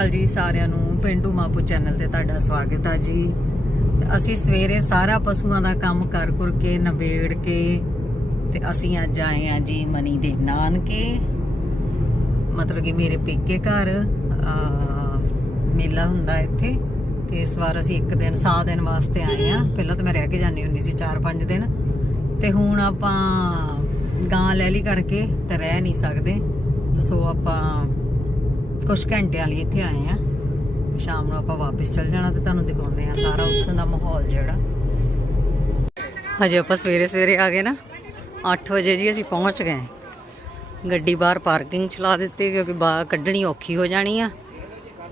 ਹਾਲ ਜੀ ਸਾਰਿਆਂ ਨੂੰ ਪਿੰਡੂ ਮਾਪੂ ਚੈਨਲ ਤੇ ਤੁਹਾਡਾ ਸਵਾਗਤ ਆ ਜੀ। ਤੇ ਅਸੀਂ ਸਵੇਰੇ ਸਾਰਾ ਪਸ਼ੂਆਂ ਦਾ ਕੰਮ ਕਰ ਕਰ ਕੇ ਨਵੇੜ ਕੇ ਤੇ ਅਸੀਂ ਅੱਜ ਆਏ ਆ ਜੀ ਮਨੀ ਦੇ ਨਾਨਕੇ। ਮਤਲਬ ਕਿ ਮੇਰੇ ਪੇਕੇ ਘਰ ਆ, ਮੇਲਾ ਹੁੰਦਾ ਇੱਥੇ ਤੇ ਇਸ ਵਾਰ ਅਸੀਂ ਇੱਕ ਦਿਨ ਸਾਹ ਦਿਨ ਵਾਸਤੇ ਆਏ ਆ। ਪਹਿਲਾਂ ਤਾਂ ਮੈਂ ਰਹਿ ਕੇ ਜਾਂਦੀ ਹੁੰਦੀ ਸੀ 4-5 ਦਿਨ ਤੇ ਹੁਣ ਆਪਾਂ ਗਾਂ ਲੈ ਲਈ ਕਰਕੇ ਤੇ ਰਹਿ ਨਹੀਂ ਸਕਦੇ। ਸੋ ਆਪਾਂ ਕੁਝ ਘੰਟਿਆਂ ਲਈ ਇੱਥੇ ਆਏ ਆ। ਸ਼ਾਮ ਨੂੰ ਆਪਾਂ ਵਾਪਸ ਚੱਲ ਜਾਣਾ ਤੇ ਤੁਹਾਨੂੰ ਦਿਖਾਉਂਦੇ ਆ ਸਾਰਾ ਉੱਥੋਂ ਦਾ ਮਾਹੌਲ ਜਿਹੜਾ। ਹਜੇ ਆਪਾਂ ਸਵੇਰੇ ਸਵੇਰੇ ਆ ਗਏ ਨਾ 8 ਵਜੇ ਜੀ ਅਸੀਂ ਪਹੁੰਚ ਗਏ। ਗੱਡੀ ਬਾਹਰ ਪਾਰਕਿੰਗ ਚਲਾ ਦਿੱਤੀ ਕਿਉਂਕਿ ਬਾਹਰ ਕੱਢਣੀ ਔਖੀ ਹੋ ਜਾਣੀ ਆ।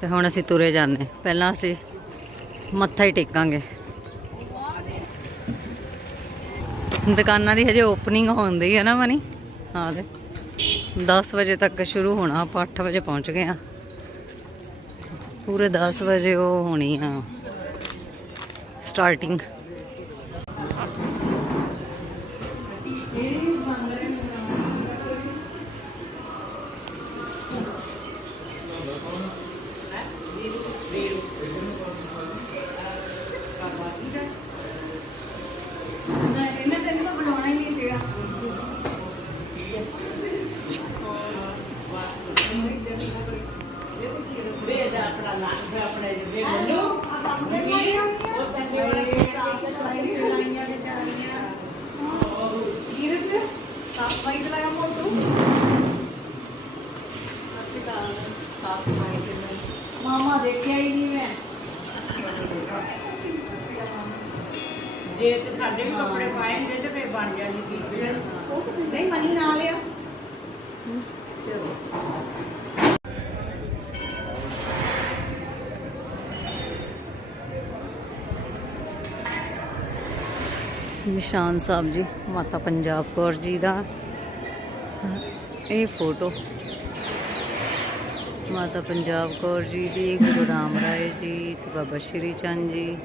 ਤੇ ਹੁਣ ਅਸੀਂ ਤੁਰੇ ਜਾਂਦੇ ਪਹਿਲਾਂ ਅਸੀਂ ਮੱਥਾ ਹੀ ਟੇਕਾਂਗੇ। ਦੁਕਾਨਾਂ ਦੀ ਹਜੇ ਓਪਨਿੰਗ ਹੋਣ ਦੀ ਹੈ ਨਾ ਮਨੀ। ਹਾਂ ਦੇ 10 ਵਜੇ ਤੱਕ ਸ਼ੁਰੂ ਹੋਣਾ, ਆਪਾਂ 8 ਵਜੇ ਪਹੁੰਚ ਗਏ ਆ ਪੂਰੇ 10 ਵਜੇ ਉਹ ਹੋਣੀ ਆ। ਸਟਾਰਟਿੰਗ ਮਾਮਾ ਦੇਖਿਆ ਹੀ ਨਹੀਂ ਮੈਂ ਜੇ ਤੇ ਸਾਡੇ ਵੀ ਕੱਪੜੇ ਪਾਏ ਹੁੰਦੇ ਤੇ ਫੇਰ ਬਣ ਜਾਣੀ ਸੀ ਨਹੀਂ ਮਨੀ ਨਾਲ ਆ ਨਿਸ਼ਾਨ ਸਾਹਿਬ ਜੀ, ਮਾਤਾ ਪੰਜਾਬ ਕੌਰ ਜੀ ਦਾ। ਇਹ ਫੋਟੋ ਮਾਤਾ ਪੰਜਾਬ ਕੌਰ ਜੀ ਦੀ, ਗੁਰੂ ਰਾਮ ਰਾਏ ਜੀ ਤੇ ਬਾਬਾ ਸ਼੍ਰੀ ਚੰਦ ਜੀ।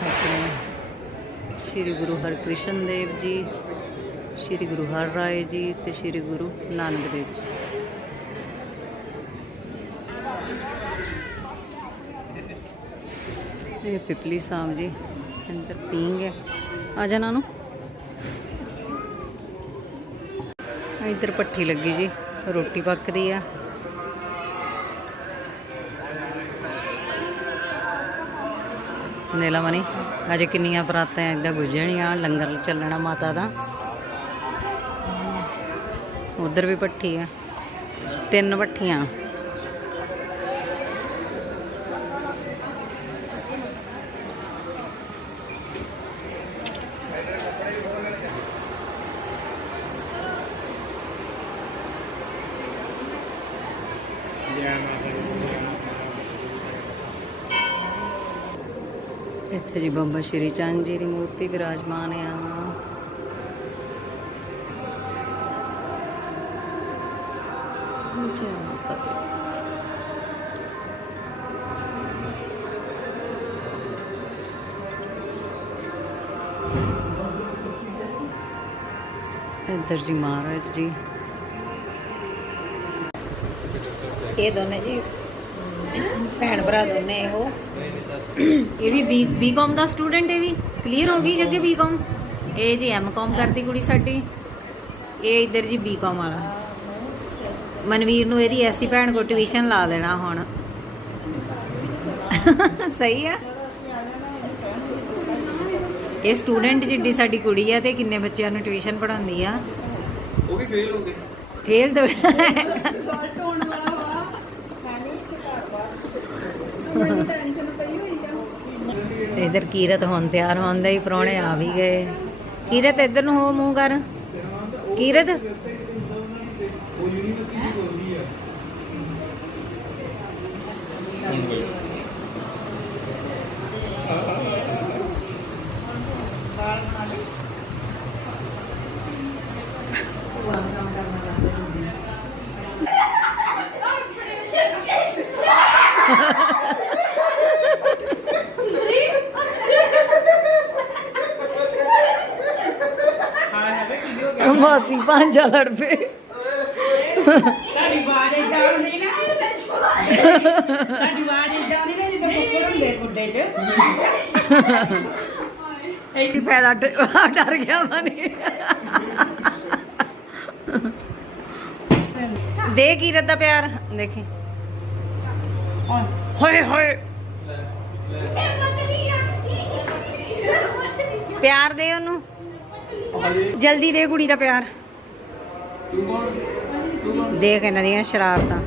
ਆਪਣੇ ਸ਼੍ਰੀ ਗੁਰੂ ਹਰਕ੍ਰਿਸ਼ਨ ਦੇਵ ਜੀ, ਸ਼੍ਰੀ ਗੁਰੂ ਹਰ ਰਾਏ ਜੀ ਤੇ ਸ਼੍ਰੀ ਗੁਰੂ ਨਾਨਕ ਦੇਵ ਜੀ। ਇਹ ਪਿਪਲੀ ਸਾਹਿਬ ਜੀ ਅੰਦਰ ਪੀਂਗ ਹੈ। ਆ ਜਾ ਨਾਨੂ। ਇੱਧਰ ਪੱਠੀ ਲੱਗੀ ਜੀ, ਰੋਟੀ ਪੱਕਦੀ ਆ। ਨੇਲਾ ਮਨੀ, ਅਜੇ ਕਿੰਨੀਆਂ ਬਰਾਤਾਂ ਏਦਾਂ ਗੁਜਰਣੀਆਂ ਲੰਗਰ ਚੱਲਣਾ ਮਾਤਾ ਦਾ। ਉਧਰ ਵੀ ਪੱਠੀ ਆ। ਤਿੰਨ ਪੱਠੀਆਂ। ਇੱਥੇ ਜੀ ਬਾਬਾ ਸ਼੍ਰੀ ਚੰਦ ਜੀ ਦੀ ਮੂਰਤੀ ਵਿਰਾਜਮਾਨ ਆ। ਜੈ ਮਾਤਾ ਇੱਧਰ ਜੀ ਮਹਾਰਾਜ ਜੀ। ਇਹ ਦੋਨੇ ਜੀ, ਭੈਣ ਭਰਾ ਦੋਨੇ ਇਹੋ। ਇਹ ਵੀ ਬੀ ਬੀਕਾਮ ਦਾ ਸਟੂਡੈਂਟ ਹੈ ਵੀ। ਕਲੀਅਰ ਹੋ ਗਈ ਜੱਗੇ ਬੀਕਾਮ ਇਹ ਜੀ ਐਮਕਾਮ ਕਰਦੀ ਕੁੜੀ ਸਾਡੀ। ਇਹ ਇਧਰ ਜੀ ਬੀਕਾਮ ਵਾਲਾ। ਮਨਵੀਰ ਨੂੰ ਇਹਦੀ ਐਸੀ ਭੈਣ ਕੋ ਟਿਊਸ਼ਨ ਲਾ ਦੇਣਾ ਹੁਣ। ਸਹੀ ਆ। ਇਹ ਸਟੂਡੈਂਟ ਜਿੱਡੀ ਸਾਡੀ ਕੁੜੀ ਆ ਤੇ ਕਿੰਨੇ ਬੱਚਿਆਂ ਨੂੰ ਟਿਊਸ਼ਨ ਪੜਾਉਂਦੀ ਆ। ਉਹ ਵੀ ਫੇਲ ਹੋ ਗਏ। ਫੇਲ ਤੋਂ ਰਿਜ਼ਲਟ ਹੋਣ ਵਾਲਾ ਵਾ। ਮੈਨੂੰ ਟੈਨਸ਼ਨ ਪਈ ਹੋਈ ਆ ਤੇ ਇਧਰ ਕੀਰਤ ਹੁਣ ਤਿਆਰ ਹੋਣ ਦੇ ਹੀ ਪ੍ਰਾਹੁਣੇ ਆ ਵੀ ਗਏ। ਕੀਰਤ ਇੱਧਰ ਨੂੰ ਹੋ ਮੂੰਹ ਕਰ। ਕੀਰਤ? ਭਾਂਜਾ ਲੜ ਪਏ। ਤੁਹਾਡੀ ਬਾਤ ਏਦਾਂ ਹੁੰਦੀ ਨਾ। ਸਾਡੀ ਆਵਾਜ਼ ਇਦਾਂ ਦੀ ਨਾ ਜਿੱਦਾਂ ਕੁੱਕੜ ਹੁੰਦੇ ਕੁੱਡੇ 'ਚ। ਇਹ ਫਾਇਦਾ ਡਰ ਗਿਆ ਮਨੀ ਦੇ ਕੀਰਤ ਦਾ ਪਿਆਰ? ਦੇਖੀ। ਹੋਏ ਹੋਏ। ਪਿਆਰ ਦੇ ਉਹਨੂੰ। ਜਲਦੀ ਦੇ ਕੁੜੀ ਦਾ ਪਿਆਰ। ਦੇਖ ਇਹਨਾਂ ਦੀਆਂ ਸ਼ਰਾਰਤਾਂ।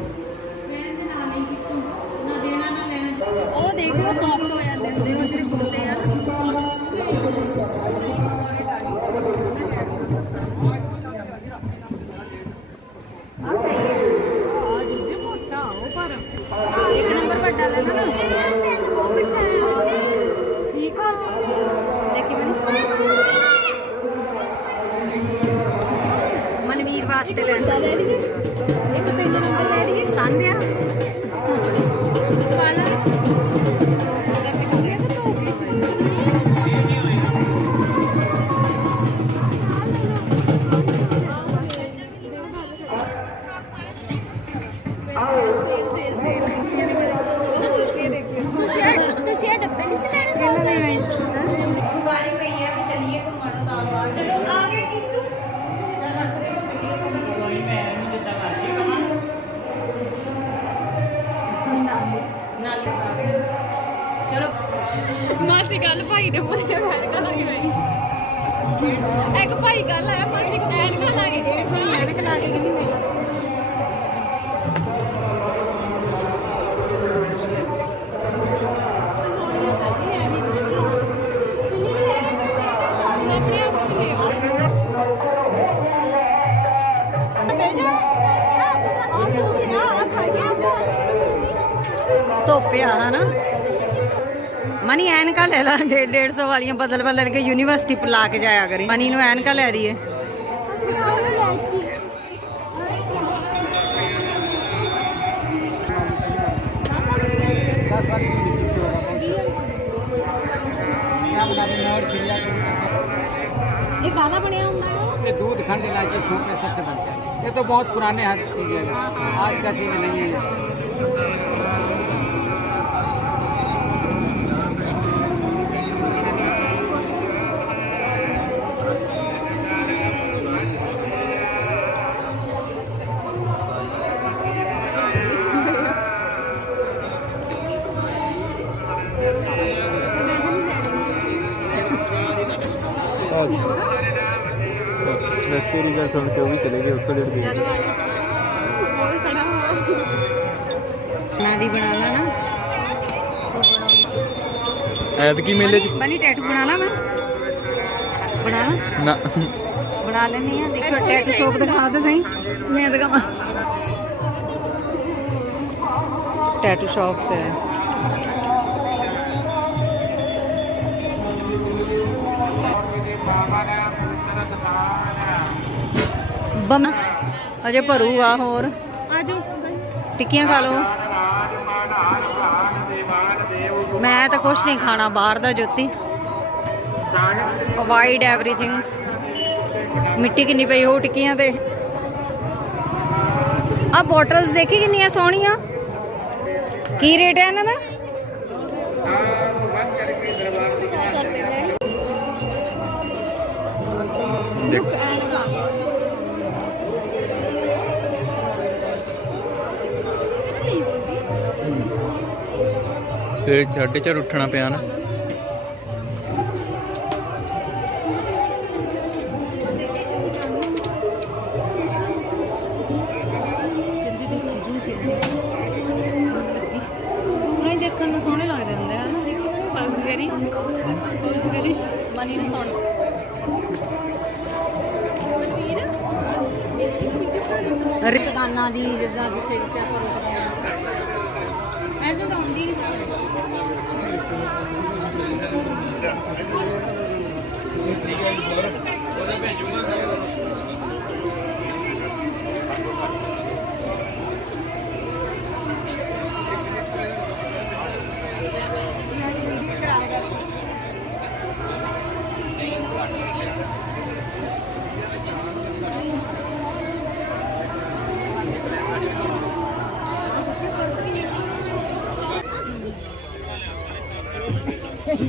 Daddy. ਧੋਪਿਆ ਹਨਾ ਮਨੀ ਐਨਕਾ ਲੈ ਲਾ 150 ਵਾਲੀਆਂ ਬਦਲ ਬਦਲ ਕੇ ਯੂਨੀਵਰਸਿਟੀ ਲਾ ਕੇ ਜਾਇਆ ਕਰੀ ਮਨੀ ਨੂੰ ਐਨਕਾ ਲੈ ਦਈਏ दस वाली की किसी होगा क्या बना देना और चिड़िया ਇਹ ਕਾਹਦਾ ਬਣਿਆ ਹੁੰਦਾ ये दूध खंड इलायची सूप में सबसे बनता है ये तो बहुत पुराने हाथ चीजें हैं आज का चीज नहीं है ਸੁਣ ਕੇ ਉਹ ਵੀ ਚਲੇ ਗਏ ਉੱਤੋਂ ਡੇਢ ਗਏ। ਨਾ ਦੀ ਬਣਾ ਲਾ ਨਾ। ਐਤਕੀ ਮੇਲੇ ਚ ਬਣੀ ਟੈਟੂ ਬਣਾ ਲਾ ਮੈਂ। ਬਣਾ ਲਾ। ਨਾ। ਬਣਾ ਲੈਣੀ ਆ। ਦੇਖੋ ਟੈਟੂ ਸ਼ੋਪ ਦਿਖਾ ਦੇ ਸਹੀ। ਮੈਂ ਦਿਖਾਵਾਂ। ਟੈਟੂ ਸ਼ਾਪਸ ਹੈ। ਬਮ ਅਜੇ ਭਰੂਗਾ ਹੋਰ। ਆਜੋ। ਟਿੱਕੀਆਂ ਖਾ ਲਓ। ਮੈਂ ਤਾਂ ਕੁਛ ਨਹੀਂ ਖਾਣਾ ਬਾਹਰ ਦਾ ਜੋਤੀ। ਅਵਾਇਡ ਐਵਰੀਥਿੰਗ ਮਿੱਟੀ ਕਿੰਨੀ ਪਈ ਹੋ ਟਿੱਕੀਆਂ ਤੇ। ਆ ਬੋਟਲਸ ਦੇਖੀ ਕਿੰਨੀਆਂ ਸੋਹਣੀਆਂ। ਕੀ ਰੇਟ ਹੈ ਇਹਨਾਂ ਦਾ? ਫੇਰ ਸਾਡੇ ਚਾਰ ਉੱਠਣਾ ਪਿਆ ਨਾ। ਨਹੀਂ ਦੇਖਣ ਨੂੰ ਸੋਹਣੇ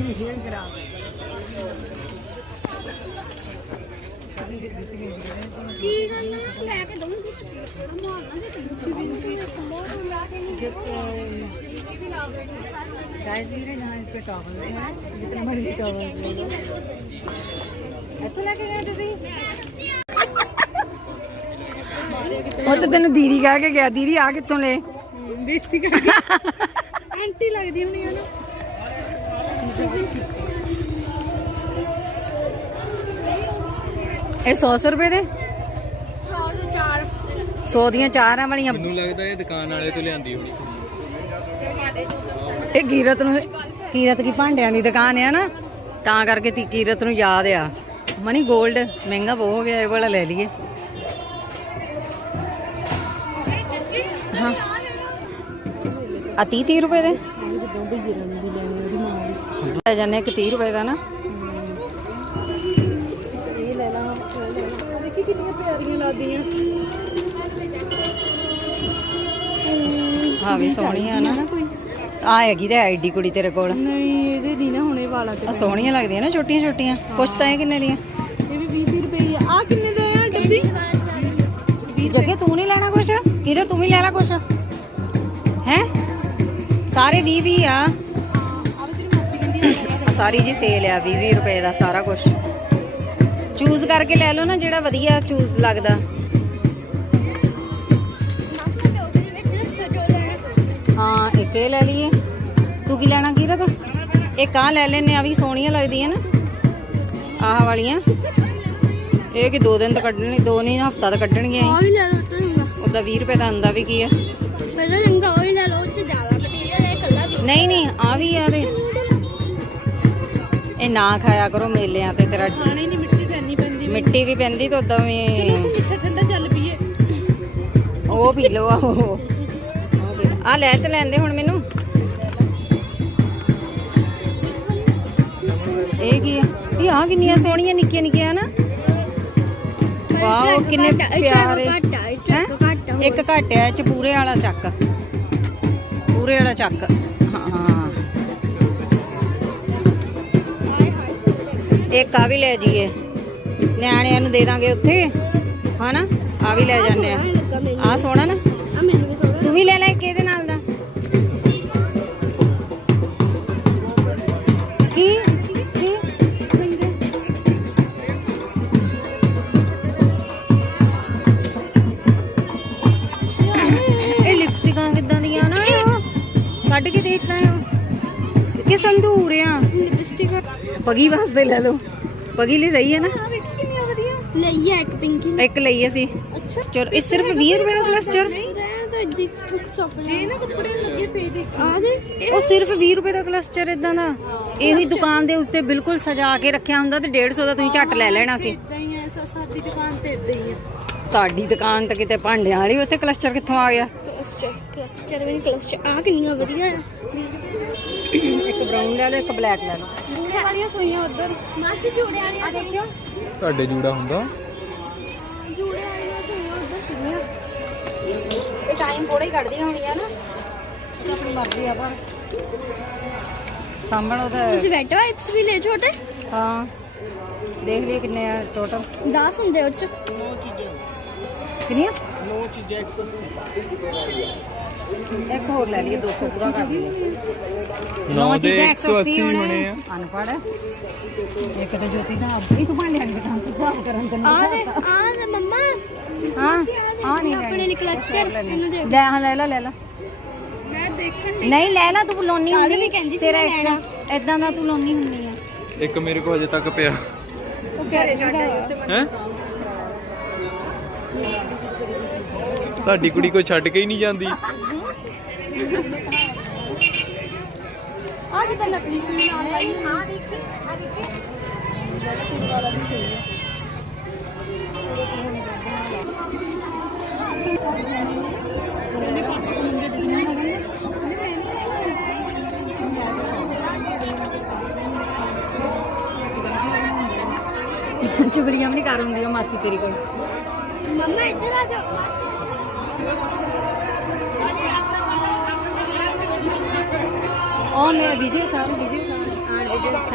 ਮੀਟਿੰਗ ਉਹ ਤਾਂ ਤੈਨੂੰ ਦੀਦੀ ਕਹਿ ਕੇ ਗਿਆ, ਦੀਦੀ ਆ ਕਿੱਥੋਂ ਲੈ? ਬੇਇੱਜ਼ਤੀ ਕਰ ਆਂਟੀ ਲੱਗਦੀ ਹੁਣੀ ਉਹਨੂੰ ਇਹ 100 ਰੁਪਏ ਦੇ? 100 ਦੀਆਂ ਚਾਰਾਂ ਵਾਲੀਆਂ। ਮੈਨੂੰ ਲੱਗਦਾ ਇਹ ਦੁਕਾਨ ਵਾਲੇ ਤੋਂ ਲਿਆਂਦੀ ਹੋਣੀ। ਇਹ ਕੀਰਤ ਨੂੰ ਕੀਰਤ ਕੀ ਭਾਂਡਿਆਂ ਦੀ ਦੁਕਾਨ ਆ ਨਾ? ਤਾਂ ਕਰਕੇ ਤੀ ਕੀਰਤ ਨੂੰ ਯਾਦ ਆ। ਮਨੀ 골ਡ ਮਹਿੰਗਾ ਬਹੁਤ ਹੋ ਗਿਆ ਇਹ ਵਾਲਾ ਲੈ ਲਈਏ। ਹਾਂ। ਆ 30 30 ਰੁਪਏ ਦੇ? ਲੈ ਜਾਨੇ ਕਿ 30 ਰੁਪਏ ਦਾ ਨਾ। ਦੇਖੀ ਕਿੰਨੀਆਂ ਪਿਆਰੀਆਂ ਲੱਗਦੀਆਂ ਹਾਂ ਵੀ ਸੋਹਣੀ ਆ ਨਾ। ਆ ਹੈਗੀ ਤੇ ਆਈਡੀ ਕੁੜੀ ਤੇਰੇ ਕੋਲ। ਨਹੀਂ ਇਹਦੇ ਨਹੀਂ ਨਾ ਹੁਣੇ ਵਾਲਾ ਤੇ ਆ ਸੋਹਣੀਆਂ ਲੱਗਦੀਆਂ ਨਾ ਛੋਟੀਆਂ ਛੋਟੀਆਂ। ਕੁਛ ਤਾਂ ਇਹ ਕਿੰਨੇ ਦੀਆਂ। ਇਹ ਵੀ 20 ਰੁਪਏ ਆ। ਆਹ ਕਿੰਨੇ ਦੇ ਆ ਡੱਬੀ? ਜੱਗੇ ਤੂੰ ਨਹੀਂ ਲੈਣਾ ਕੁਛ? ਕਿਰੇ ਤੂੰ ਵੀ ਲੈ ਲੈ ਕੁਛ। ਹੈ? ਸਾਰੇ 20 20 ਆ। ਸਾਰੀ ਜੀ ਸੇਲ ਆ 20 20 ਰੁਪਏ ਦਾ ਸਾਰਾ ਕੁਝ ਚੂਜ਼ ਕਰਕੇ ਲੈ ਲਓ ਨਾ ਜਿਹੜਾ ਵਧੀਆ ਚੂਜ਼ ਲੱਗਦਾ। ਹਾਂ ਇੱਕ ਇਹ ਲੈ ਲਈਏ। ਤੂੰ ਕੀ ਲੈਣਾ ਕੀਰਤ ਇੱਕ ਆ ਲੈ ਲੈਨੇ ਆ ਵੀ ਸੋਹਣੀਆਂ ਲੱਗਦੀਆਂ ਨਾ। ਆਹ ਵਾਲੀਆਂ। ਇਹ ਕਿ ਦੋ ਦਿਨ ਤਾਂ ਕੱਢਣੀ ਦੋ ਨਹੀਂ ਹਫਤਾ ਤਾਂ ਕੱਢਣਗੀਆਂ ਉਹ ਹੀ ਲੈ ਲਓ। ਤੂੰ ਉਹਦਾ 20 ਰੁਪਏ ਦਾ ਆਂਦਾ ਵੀ ਕੀ ਆ? ਪਹਿਲਾਂ ਚੰਗਾ ਉਹ ਹੀ ਲੈ ਲਓ ਉਹ ਜ਼ਿਆਦਾ ਮਟੀਰੀਅਲ ਹੈ ਇਕੱਲਾ ਵੀ। ਨਹੀਂ ਨਹੀਂ ਆ ਵੀ ਆ ਦੇ। ਇਹ ਨਾ ਖਾਇਆ ਕਰੋ ਮੇਲਿਆਂ ਤੇ ਤੇਰਾ ਖਾਣੇ ਨਹੀਂ ਮਿੱਟੀ ਇੰਨੀ ਪੈਂਦੀ ਮਿੱਟੀ ਵੀ ਪੈਂਦੀ ਤਾਂ ਉਦਾਂ ਵੀ ਠੰਡਾ ਚੱਲ ਉਹ ਪੀ ਲਓ ਆਹੋ। ਆ ਲੈ ਤੇ ਲੈਂਦੇ ਹੁਣ ਮੈਨੂੰ। ਇਹ ਕੀ ਆ? ਇਹ ਆ ਕਿੰਨੀਆਂ ਸੋਹਣੀਆਂ ਨਿੱਕੀਆਂ ਨਿੱਕੀਆਂ ਨਾ ਵਾਓ ਕਿੰਨੇ ਪਿਆਰੇ। ਹੈਂ? ਇੱਕ ਘੱਟ ਆ ਇੱਕ ਘੱਟ ਹੈ ਇਹ ਚ ਪੂਰੇ ਵਾਲਾ ਚੱਕ। ਪੂਰੇ ਵਾਲਾ ਚੱਕ। ਇੱਕ ਆ ਵੀ ਲੈ ਜੀਏ ਨਿਆਣਿਆਂ ਨੂੰ ਦੇ ਦਾਂਗੇ ਉੱਥੇ। ਹਨਾ? ਆ ਵੀ ਲੈ ਜਾਂਦੇ ਆ। ਆ ਸੋਹਣਾ ਨਾ? ਆ ਮੈਨੂੰ ਵੀ ਥੋੜਾ ਤੂੰ ਵੀ ਲੈ ਲੈ ਕਿਹਦੇ ਨਾਲ ਦਾ? ਕੀ? ਕੀ? ਇਹ ਲਿਪਸਟਿਕਾਂ ਕਿੱਦਾਂ ਦੀਆਂ ਨਾ? ਕੱਢ ਕੇ ਦੇਖਣਾ ਆ ਕਿ ਸੰਦੂਰ ਆ? ਪਗੀ ਵਾਸਤੇ ਲੈ ਲਓ। ਪਗੀ ਲਈ ਸਹੀ ਹੈ ਨਾ? ਲਈ ਆ ਇੱਕ ਪਿੰਕੀ ਇੱਕ ਲਈ ਅਸੀਂ। ਅੱਛਾ। ਚਲੋ ਇਹ ਸਿਰਫ 20 ਰੁਪਏ ਦਾ ਕਲਸਟਰ ਰਹਿਣ ਤਾਂ ਇੱਦੀ ਠੁਕ ਸੁੱਕ ਜੇ ਨਾ ਕੱਪੜੇ ਲੱਗੇ ਫੇਰ ਦੇ ਆ ਦੇ ਉਹ ਸਿਰਫ 20 ਰੁਪਏ ਦਾ ਕਲਸਟਰ ਇਦਾਂ ਦਾ। ਇਹੀ ਦੁਕਾਨ ਦੇ ਉੱਤੇ ਬਿਲਕੁਲ ਸਜਾ ਕੇ ਰੱਖਿਆ ਹੁੰਦਾ ਤੇ 150 ਦਾ ਤੁਸੀਂ ਝੱਟ ਲੈ ਲੈਣਾ ਸੀ। ਇਦਾਂ ਹੀ ਐ ਸਾਡੀ ਦੁਕਾਨ ਤੇ ਇਦਾਂ ਹੀ ਆ ਸਾਡੀ ਦੁਕਾਨ ਤੇ ਕਿਤੇ ਭਾਂਡਿਆਂ ਵਾਲੀ ਉੱਥੇ ਕਲਸਟਰ ਕਿੱਥੋਂ ਆ ਗਿਆ? ਕਲਸਟਰ ਕਲਸਟਰ ਵੀ ਕਲਸਟਰ ਆ ਕਿੰਨੀਆਂ ਵਧੀਆ ਇੱਕ ਬਰਾਊਨ ਲੈ ਲਓ ਇੱਕ ਬਲੈਕ ਲੈ ਲਓ। ਵਾਲੀਆਂ ਸੂਈਆਂ ਉਧਰ। ਮਾਸੀ ਜੂੜੇ ਵਾਲੀਆਂ ਦੇਖਿਓ। ਤੁਹਾਡੇ ਜੂੜਾ ਹੁੰਦਾ। ਜੂੜੇ ਵਾਲੀਆਂ ਸੂਈਆਂ ਉਧਰ ਕਿੰਨੀਆਂ ਇਹ ਟਾਈਮ ਥੋੜਾ ਹੀ ਕੱਢਦੀਆਂ ਹੋਣੀਆਂ ਨਾ। ਆਪਣੀ ਮਰਜ਼ੀ ਆ ਪਰ ਸਾਂਭਣ ਉਹਦਾ ਤੁਸੀਂ ਵੈਟ ਵਾਈਪਸ ਵੀ ਲੈ ਛੋਟੇ ਹਾਂ। ਦੇਖ ਲਈ ਕਿੰਨੇ ਆ ਟੋਟਲ 10 ਹੁੰਦੇ ਉਹ ਚ। ਕਿੰਨੀਆਂ? 9 ਚੀਜ਼ਾਂ 180 ਇੱਕ ਹੋਰ ਲੈ ਲਈਏ 200 ਪੂਰਾ ਕਰ ਲਈਏ। 9 ਦੇ ਚੀਜ਼ਾਂ 180 ਹੋਣੇ ਆ। ਅਨਪੜ ਇੱਕ ਤਾਂ ਜੋਤੀ ਸਾਹਿਬ ਹੀ ਤੂੰ ਭਾਂਡਿਆਂ ਦੀ ਦੁਕਾਨ ਤੋਂ ਹਿਸਾਬ ਕਰਨ ਤੇ ਆ ਦੇ ਆ ਦੇ ਮੰਮਾ। ਹਾਂ ਆ ਨਹੀਂ ਆਪਣੇ ਲਈ ਕਲਚਰ ਇਹਨੂੰ ਦੇ ਲੈ ਹਾਂ ਲੈ ਲੈ ਲੈ ਲੈ। ਮੈਂ ਦੇਖਣ ਨਹੀਂ ਲੈ ਲੈ ਤੂੰ ਲੋਨੀ ਕੱਲ੍ਹ ਹੁੰਦੀ ਵੀ ਕਹਿੰਦੀ ਸੀ ਤੇਰਾ ਮੈਂ ਲੈਣਾ। ਇਦਾਂ ਦਾ ਤੂੰ ਲੋਨੀ ਹੁੰਨੀ ਆ। ਇੱਕ ਮੇਰੇ ਕੋਲ ਹਜੇ ਤੱਕ ਪਿਆ। ਉਹ ਘਰੇ ਛੱਡਿਆ ਹੈ? ਤੁਹਾਡੀ ਕੁੜੀ ਕੋਈ ਛੱਡ ਕੇ ਹੀ ਨਹੀਂ ਜਾਂਦੀ। ਜਿੱਦਾਂ ਲੱਕੜੀ ਸੂਈ ਨਾਲ ਲਾਈ ਆ ਦੇਖੀ ਆ ਦੇਖੀ। ਚੁਗਲੀਆਂ ਵੀ ਨਹੀਂ ਕਰ ਹੁੰਦੀਆਂ ਮਾਸੀ ਤੇਰੀ ਕੋਲ। ਮੰਮਾ ਇੱਧਰ ਆ ਜਾ ਉਹ ਮੇਰੇ ਵਿਜੇ ਸਾਹਿਬ ਵਿਜੇ ਸਾਹਿਬ ਇੰਟੈਲੀਜੈਂਸ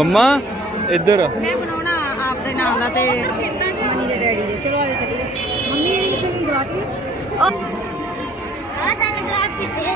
ਮੰਮਾ ਇੱਧਰ ਮੈਂ ਬਣਾਉਣਾ ਆਪਦੇ ਨਾਮ ਦਾ ਤੇ ਮਨੀ ਦੇ ਡੈਡੀ ਦੇ। ਚਲੋ ਆਏ ਚੱਲੀਏ। ਮੰਮੀ ਇਹ ਕਿਸੇ ਨੂੰ ਗਲਾਸ ਆ ਤਾਂ ਗਲਾਸ ਕਿਤੇ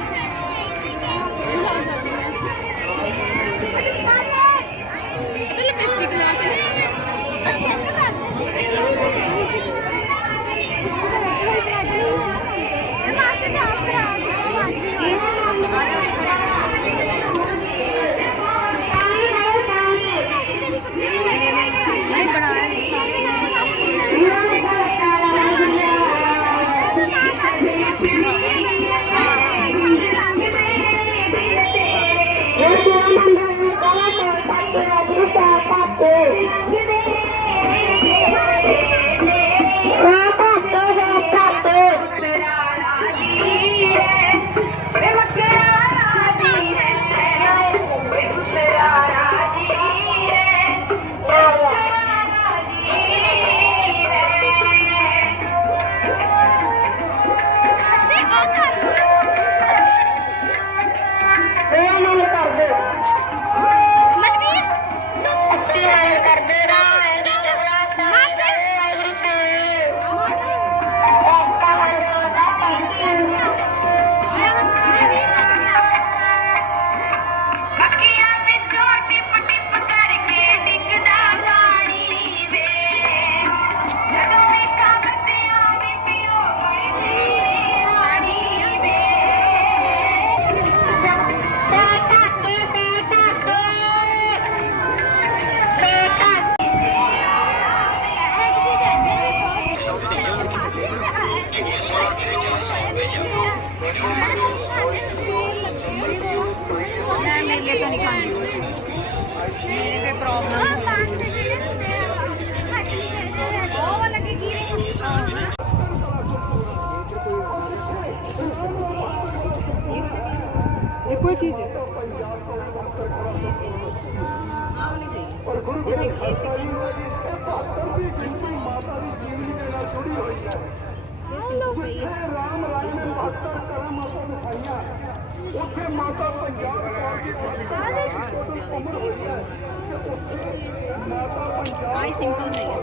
ਆਈ ਸਿੰਪਲ ਨਹੀਂ ਹੈ।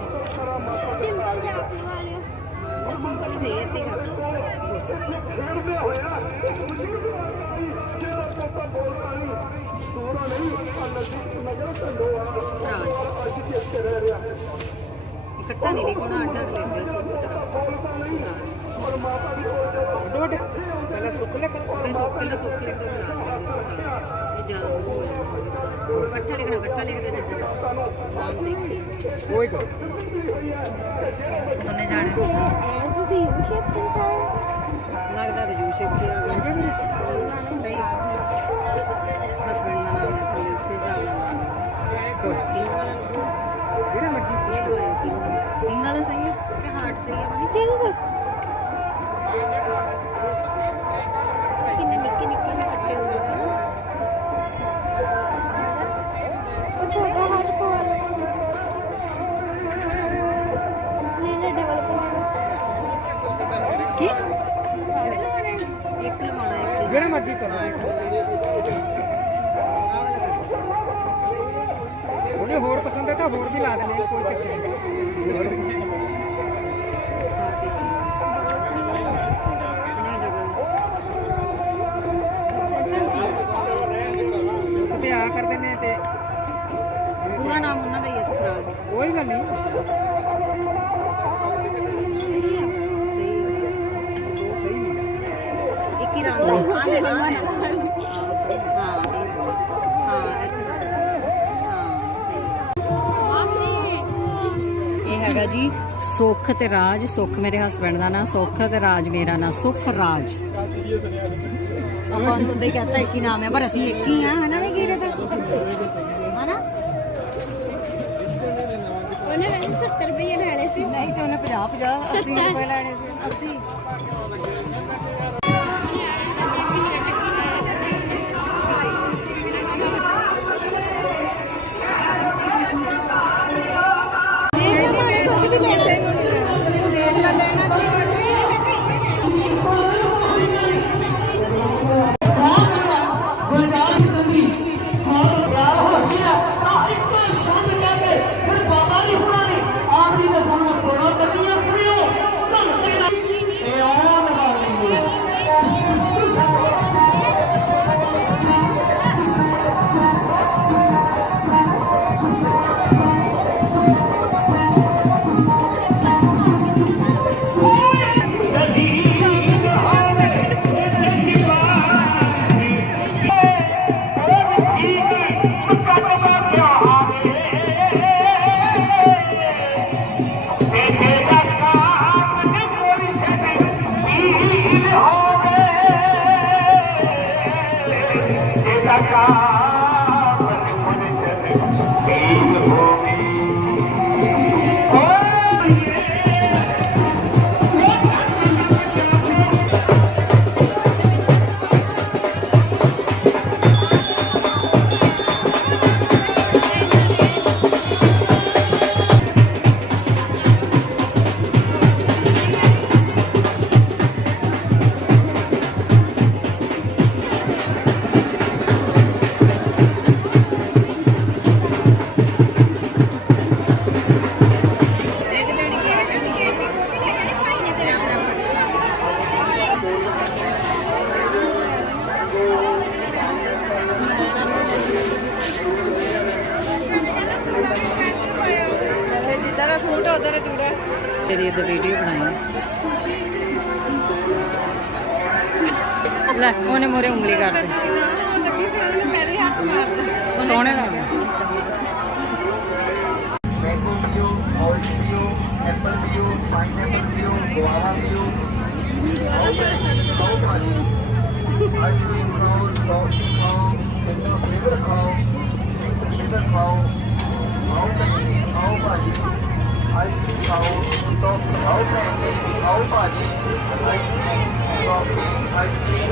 ਸਿੰਪਲ ਜਾਪੀ ਵਾਲੇ ਸਿੰਪਲ ਹੀ। ਹੈ। ਤੇ ਕਰ ਇਕੱਠਾ ਨਹੀਂ ਲਿਖਣਾ ਅੱਡ ਅੱਡ ਲਿਖਦੇ ਸੋ। ਤਰ੍ਹਾਂ ਡੋਡ। ਪਹਿਲਾਂ ਸੁੱਕ ਲੈ ਤੇ ਸੁੱਕ ਪਹਿਲਾਂ ਸੁੱਕ ਲਿਖਦੇ ਫਿਰ ਆ ਲਿਖਦੇ ਸੁੱਕਾ ਇਹ ਜਾਂ ਹੋ ਜਾਂਦਾ ਇਕੱਠਾ ਲਿਖਣਾ ਇਕੱਠਾ ਲਿਖਦੇ ਜਿੱਦਾਂ ਨਾਮ ਦੇਖੀ ਕੋਈ ਗੱਲ ਦੋਨੇ ਜਾਣੇ। ਤੁਸੀਂ ਯੂ ਸ਼ੇਪ ਚਿੰਤਾ ਲੱਗਦਾ ਤੇ ਯੂ ਸ਼ੇਪ ਤੇ ਆ ਗਿਆ। ਸਹੀ। ਹਸਬੰਡ ਦਾ ਨਾਮ ਹੈ ਉਸੇ ਹਿਸਾਬ ਨਾਲ ਵਾਲਾ ਜਿਹੜਾ ਮਰਜ਼ੀ ਇਹ ਕਿੰਗ ਕਿੰਗ ਵਾਲਾ ਸਹੀ ਹੈ ਕਿ ਹਾਰਟ ਸਹੀ ਹੈ? ਮਨੀ ਕਿੰਗ ਇੱਕ ਲਵਾਉਣਾ ਇੱਕ ਜਿਹੜਾ ਮਰਜ਼ੀ ਕਰੋ। ਉਹਨੇ ਹੋਰ ਪਸੰਦ ਹੈ ਤਾਂ ਹੋਰ ਵੀ ਲਾ ਦਿੰਦੇ ਕੋਈ ਚੱਕਰ ਨਹੀਂ। ਤੇ ਆ ਕਰਦੇ ਨੇ ਤੇ ਪੂਰਾ ਨਾਮ ਉਹਨਾਂ ਦਾ ਹੀ ਹੈ ਸੁਖਰਾਜ। ਕੋਈ ਗੱਲ ਨਹੀਂ। ਹੈਗਾ ਜੀ ਸੁੱਖ ਤੇ ਰਾਜ ਸੁੱਖ ਮੇਰੇ ਹਸਬੰਡ ਦਾ ਨਾਮ ਸੁੱਖ ਤੇ ਰਾਜ ਮੇਰਾ ਨਾਮ ਸੁੱਖ ਰਾਜ। ਆਪਾਂ ਨੂੰ ਦੇ ਕਹਤਾ ਇੱਕ ਨਾਮ ਹੈ ਪਰ ਅਸੀਂ ਇੱਕ ਹੀ ਆ ਹਨਾ ਵੀ ਗੀਰੇ ਦਾ ਹਨਾ? ਉਹਨੇ 70 ਰੁਪਏ ਲੈਣੇ ਸੀ। ਨਹੀਂ ਤੇ ਉਹਨੇ 50 50 80 ਰੁਪਏ ਲੈਣੇ ਸੀ। 80 ਲੈ, ਉਹਨੇ ਮੋਰੇ ਉਂਗਲੀ ਕਰ ਦਿੱਤੀ। ਸੋਹਣੇ ਲੱਗ ਗਏ ਮੈਂਗੋ ਪੀਓ ਔਰੇਂਜ ਪੀਓ ਐਪਲ ਪੀਓ ਪਾਈਨਐਪਲ ਪੀਓ ਗੁਆਵਾ ਪੀਓ ਬਹੁਤ ਵਾਲੀ ਆਈਸਕ੍ਰੀਮ ਖਾਓ ਲੌਕੀ ਖਾਓ ਕਿੰਨਾ ਫਲੇਵਰ ਖਾਓ ਫਲੇਵਰ ਖਾਓ ਖਾਓ ਭਾਜੀ ਖਾਓ ਭਾਜੀ ਆਈਸਕ੍ਰੀਮ ਖਾਓ ਟੌਪ ਖਾਓ ਮੈਂਗੀ ਖਾਓ ਭਾਜੀ। ਆਈਸਕ੍ਰੀਮ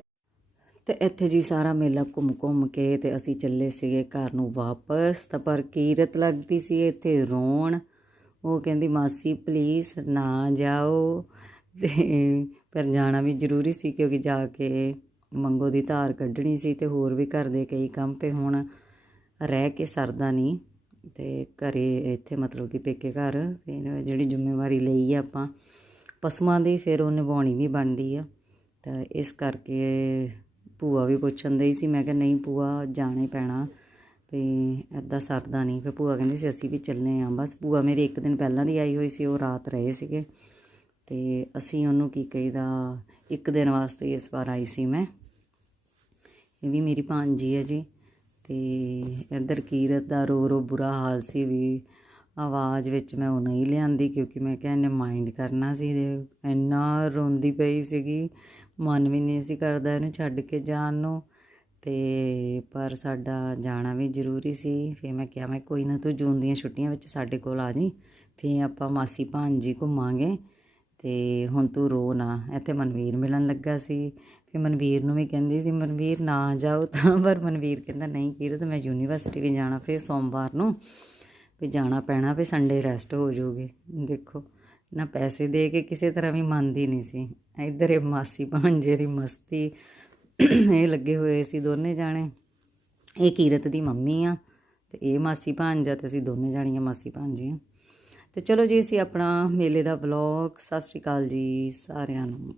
ਤੇ ਇੱਥੇ ਜੀ ਸਾਰਾ ਮੇਲਾ ਘੁੰਮ ਘੁੰਮ ਕੇ ਤੇ ਅਸੀਂ ਚੱਲੇ ਸੀਗੇ ਘਰ ਨੂੰ ਵਾਪਸ। ਤਾਂ ਪਰ ਕੀਰਤ ਲੱਗ ਪਈ ਸੀ ਇੱਥੇ ਰੋਣ। ਉਹ ਕਹਿੰਦੀ, ਮਾਸੀ ਪਲੀਜ਼ ਨਾ ਜਾਓ। ਤੇ ਪਰ ਜਾਣਾ ਵੀ ਜ਼ਰੂਰੀ ਸੀ ਕਿਉਂਕਿ ਜਾ ਕੇ ਮੰਗੋ ਦੀ ਧਾਰ ਕੱਢਣੀ ਸੀ ਤੇ ਹੋਰ ਵੀ ਘਰ ਦੇ ਕਈ ਕੰਮ ਪਏ ਹੁਣ ਰਹਿ ਕੇ ਸਰਦਾ ਨਹੀਂ। ਤੇ ਘਰੇ ਇੱਥੇ ਮਤਲਬ ਕਿ ਪੇਕੇ ਘਰ, ਫਿਰ ਜਿਹੜੀ ਜ਼ਿੰਮੇਵਾਰੀ ਲਈ ਆ ਆਪਾਂ, ਪਸ਼ੂਆਂ ਦੀ ਫਿਰ ਉਹ ਨਿਭਾਉਣੀ ਵੀ ਬਣਦੀ ਆ। ਤਾਂ ਇਸ ਕਰਕੇ ਭੂਆ ਵੀ ਪੁੱਛਣ ਦਈ ਸੀ, ਮੈਂ ਕਿਹਾ ਨਹੀਂ ਭੂਆ ਜਾਣੇ ਪੈਣਾ। ਵੀ ਐਦਾਂ ਸਰਦਾ ਨਹੀਂ। ਫਿਰ ਭੂਆ ਕਹਿੰਦੀ ਸੀ, ਅਸੀਂ ਵੀ ਚੱਲਨੇ ਆ। ਬਸ ਭੂਆ ਮੇਰੀ ਇੱਕ ਦਿਨ ਪਹਿਲਾਂ ਦੀ ਆਈ ਹੋਈ ਸੀ, ਉਹ ਰਾਤ ਰਹੇ ਸੀਗੇ। ਤੇ ਅਸੀਂ ਉਹਨੂੰ ਕੀ ਕਹੀਦਾ, ਇੱਕ ਦਿਨ ਵਾਸਤੇ ਇਸ ਵਾਰ ਆਈ ਸੀ ਮੈਂ। ਇਹ ਵੀ ਮੇਰੀ ਭਾਂਜੀ ਹੈ ਜੀ। ਤੇ ਇੱਧਰ ਕੀਰਤ ਦਾ ਰੋ ਰੋ ਬੁਰਾ ਹਾਲ ਸੀ ਵੀ ਆਵਾਜ਼ ਵਿੱਚ ਮੈਂ ਉਹ ਨਹੀਂ ਲਿਆਂਦੀ ਕਿਉਂਕਿ ਮੈਂ ਕਿਹਾ ਇਹਨੇ ਮਾਈਂਡ ਕਰਨਾ ਸੀ ਤੇ ਇੰਨਾ ਰੋਂਦੀ ਪਈ ਸੀਗੀ, ਮਨ ਵੀ ਨਹੀਂ ਸੀ ਕਰਦਾ ਇਹਨੂੰ ਛੱਡ ਕੇ ਜਾਣ ਨੂੰ। ਤੇ ਪਰ ਸਾਡਾ ਜਾਣਾ ਵੀ ਜ਼ਰੂਰੀ ਸੀ। ਫਿਰ ਮੈਂ ਕਿਹਾ ਮੈਂ ਕੋਈ ਨਾ ਤੂੰ ਜੂਨ ਦੀਆਂ ਛੁੱਟੀਆਂ ਵਿੱਚ ਸਾਡੇ ਕੋਲ ਆ ਜੀ ਫਿਰ ਆਪਾਂ ਮਾਸੀ ਭਾਂਜੀ ਘੁੰਮਾਂਗੇ। ਤੇ ਹੁਣ ਤੂੰ ਰੋ ਨਾ। ਇੱਥੇ ਮਨਵੀਰ ਮਿਲਣ ਲੱਗਾ ਸੀ। ਫਿਰ ਮਨਵੀਰ ਨੂੰ ਵੀ ਕਹਿੰਦੀ ਸੀ, ਮਨਵੀਰ ਨਾ ਜਾਓ ਤਾਂ। ਪਰ ਮਨਵੀਰ ਕਹਿੰਦਾ, ਨਹੀਂ ਕੀਰਤ, ਮੈਂ ਯੂਨੀਵਰਸਿਟੀ ਵੀ ਜਾਣਾ ਫਿਰ ਸੋਮਵਾਰ ਨੂੰ। ਵੀ ਜਾਣਾ ਪੈਣਾ ਵੀ ਸੰਡੇ ਰੈਸਟ ਹੋ ਜਾਊਗੀ। ਦੇਖੋ, ਨਾ ਪੈਸੇ ਦੇ ਕੇ ਕਿਸੇ ਤਰ੍ਹਾਂ ਵੀ ਮੰਨਦੀ ਨਹੀਂ ਸੀ। ਇੱਧਰ ਇਹ ਮਾਸੀ ਭਾਂਜੇ ਦੀ ਮਸਤੀ ਇਹ ਲੱਗੇ ਹੋਏ ਸੀ ਦੋਨੇ ਜਾਣੇ। ਇਹ ਕੀਰਤ ਦੀ ਮੰਮੀ ਆ ਤੇ ਇਹ ਮਾਸੀ ਭਾਂਜਾ ਤੇ ਅਸੀਂ ਦੋਨੇ ਜਾਣੀਆਂ ਮਾਸੀ ਭਾਂਜੇ ਆ। ਤੇ ਚਲੋ ਜੀ, ਅਸੀਂ ਆਪਣਾ ਮੇਲੇ ਦਾ ਵਲੌਗ ਸਤਿ ਸ਼੍ਰੀ ਅਕਾਲ ਜੀ ਸਾਰਿਆਂ ਨੂੰ।